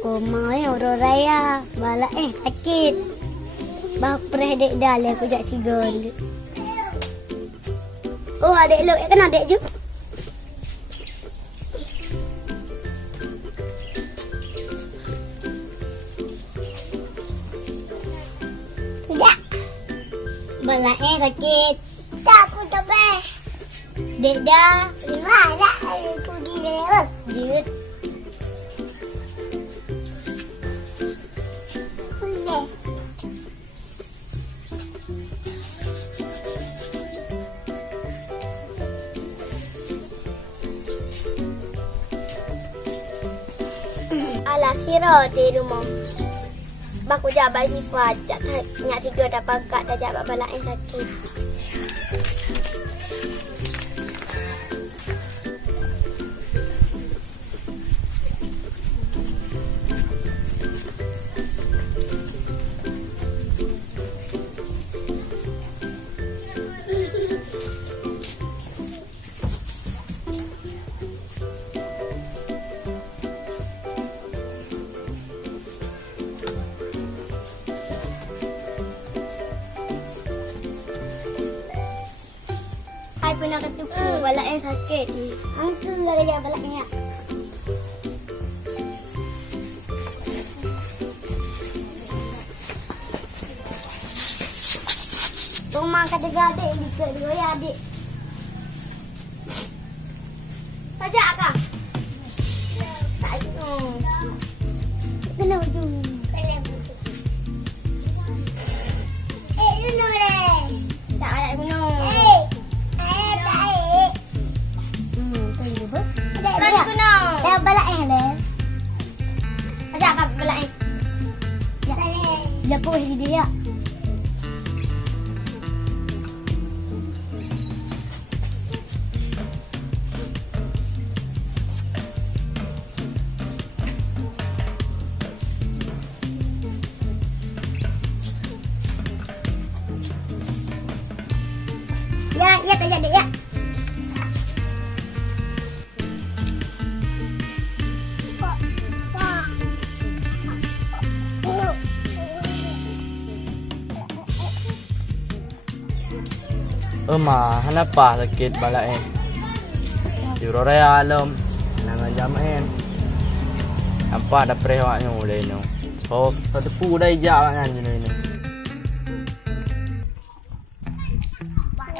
Oh, mai orang raya. Balak sakit. Bapreh dek dah aku jak sigon. Oh, adik lu kan adik je. Tidak. Balak sakit. Tak aku tak beh. Dek dah. Mana aku pergi dia. Jut. Alah kira di rumah. Baku jabat sifat. Nak tiga dapat kat dah jabat balak yang sakit. Saya pernah ketipu balak yang sakit ni. Angka lah dia balak ni. Rumah kata adik juga dia ya adik. Pajak kah? Tak ada. Kena ujung. Guna deh. Tak ada guna. Dah balak yang dah. Ajak apa balak yang? Ya. Dia kau dia. Ya tak jadi ya. Ma, kenapa sakit balak eh? Juru raya alam, nama jamain. Apa ada perewaknya mulai ni? So, terpu dah ijak kan jenis ni.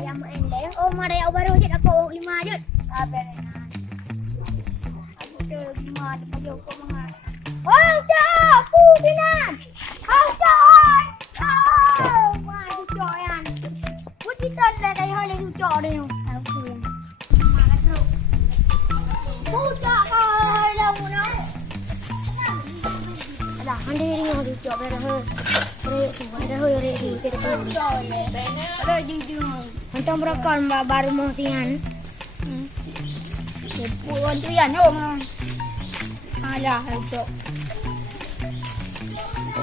Jamain dah. Oh, mari awak baru je aku 5 je. Sabar ni. Aku tu 5 ada bagi aku mangat. Oh, tak, aku dinan. Hasan. Oh, mari joyan. Kita dah dah hal yang cok dia. Aku. Makan terus. Budak kau dah mula. Ada handi ni yang cok dah he. Ada he ready kita tu. Ada di tu. Hantar berakan baru masian. Puan tu yang hom. Alah cok.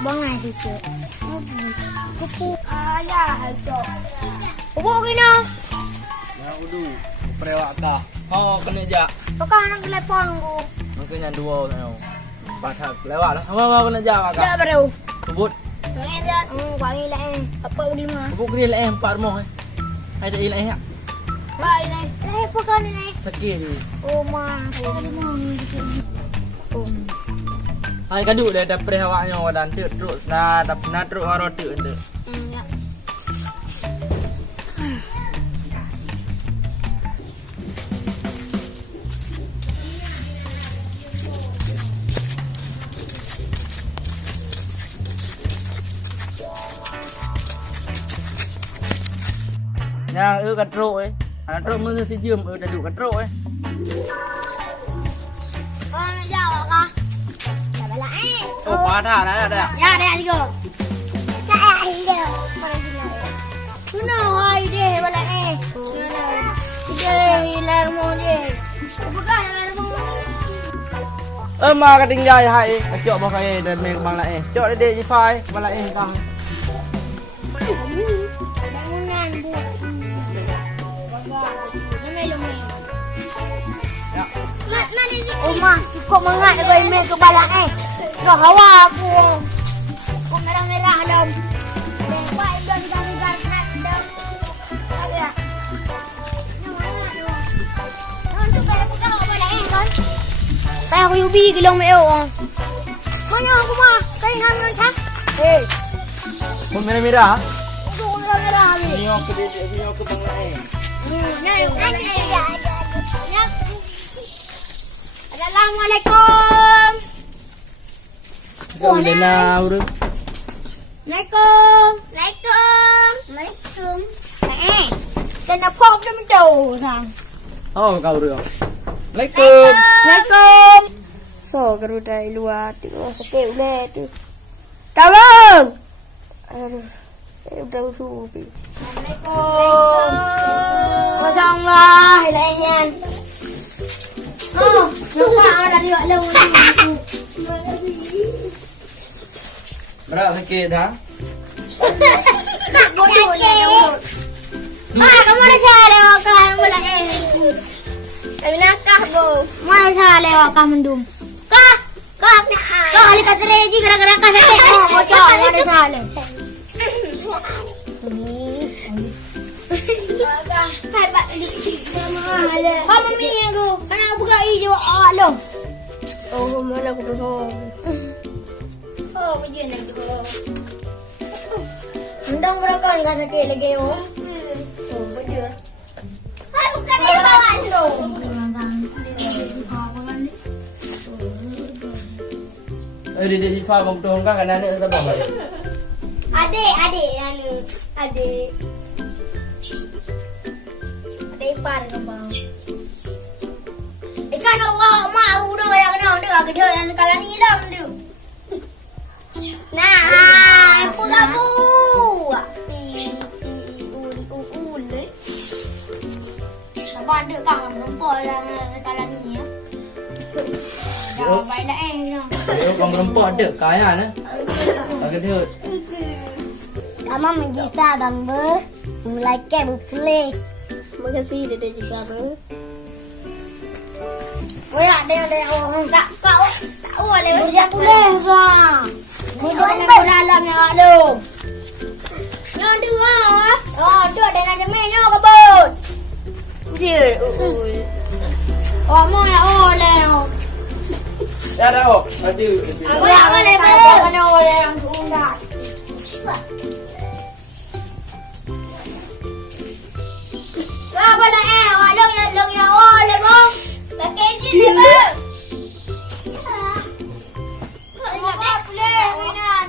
Bangai cok. Kupu alah cok. Ubuk kena. Ya udu, perewak kah? Oh, kena jak. Kau kan nak telepon aku. Makanya dua saya. Patah lewat lah. Awak kena jak kah? Tak baru. Sebut. Saya dah. Wangi lah Apa boleh mah? Sebut kiri lah 4 rumah. Hai tak ilah ya. Baik lah. Apa kan ni? Sakit ni. Oh mah. Oh. Hai kaduk dah ada perewaknya dan terus nah terus orang tu ende. Ya. Yang katrok katrok mesti si jam dah duduk katrok Kau nak jawab kah? kata lah ada. Ya, ada juga. Tak ada. Tuna hai deh bala Dia hilang mo dia. Bukan hilang mo. Ma ketinggal hai. Cok bah kai dan main bang lain. Cok dia di fai bang lain kang. Bangunan bu. Ya. Oma, kok mengat kau email ke balak Kau hawa aku. Kau merah-merah dom. Wah, dom ganggar nak dom. Ada. Non tu kaya pegang balak kan? Saya aku yubi gelong meo. Mana aku mah? Kau nak nak. Hey. Pun merah-merah. Tu merah-merah ni. Ni aku bang lain. Assalamualaikum. Kau boleh nak urut. Assalamualaikum. Waalaikumsalam. Kena pop dia mendu sang. Oh kau urut. Assalamualaikum. Assalamualaikum. So garuda luar tengok sakit boleh tu. Tolong. Aduh. Udah usul. Assalamualaikum. Wassalamualaikum. Layan. Oh, nampak dah dia lalu. Terima kasih. Berat sakit dah. Tak bodoh lah. Kamu ada cara lewatkan mula Kami nakah go. Mana cara lewatkan mendum? Kah? Kah hari kata reji gara-gara kah sakit. Oh, bocor ada cara. Hai pak kamu minyak aku. Mana buka hijau awak lo. Oh, mana aku tahu. Oh, begini nak tu. Undang berapa kan sakit lagi oh. Oh, betul. Hai bukan dia bawa lo. Dia di fai bang tu kan kan ada tak bang. Adik anu. Adik ipar ke bang. Ikan awak mak udah yang nak dia gede yang kala ni dah mendu. Nah, aku. Sabar dek kang merempok dalam kala ni ya. Dah baik dah no. Dia bang merempok dek kaya nah. Agak dia. Ama menggisa bang ber. Like play. Terima kasih Dede juga ber. Oh ya, ada orang tak kau tak boleh boleh bang. Ni dalam yang ada. Yang dua. Oh, tu ada nak jemennya kebut. Dia. Oh, mau ya oleh. Ya dah oh. Tadi. Boleh ber. Mana oleh yang undak. Apa nak awak long ya oleh bang. Pakai jin ni bang. Kau boleh winan.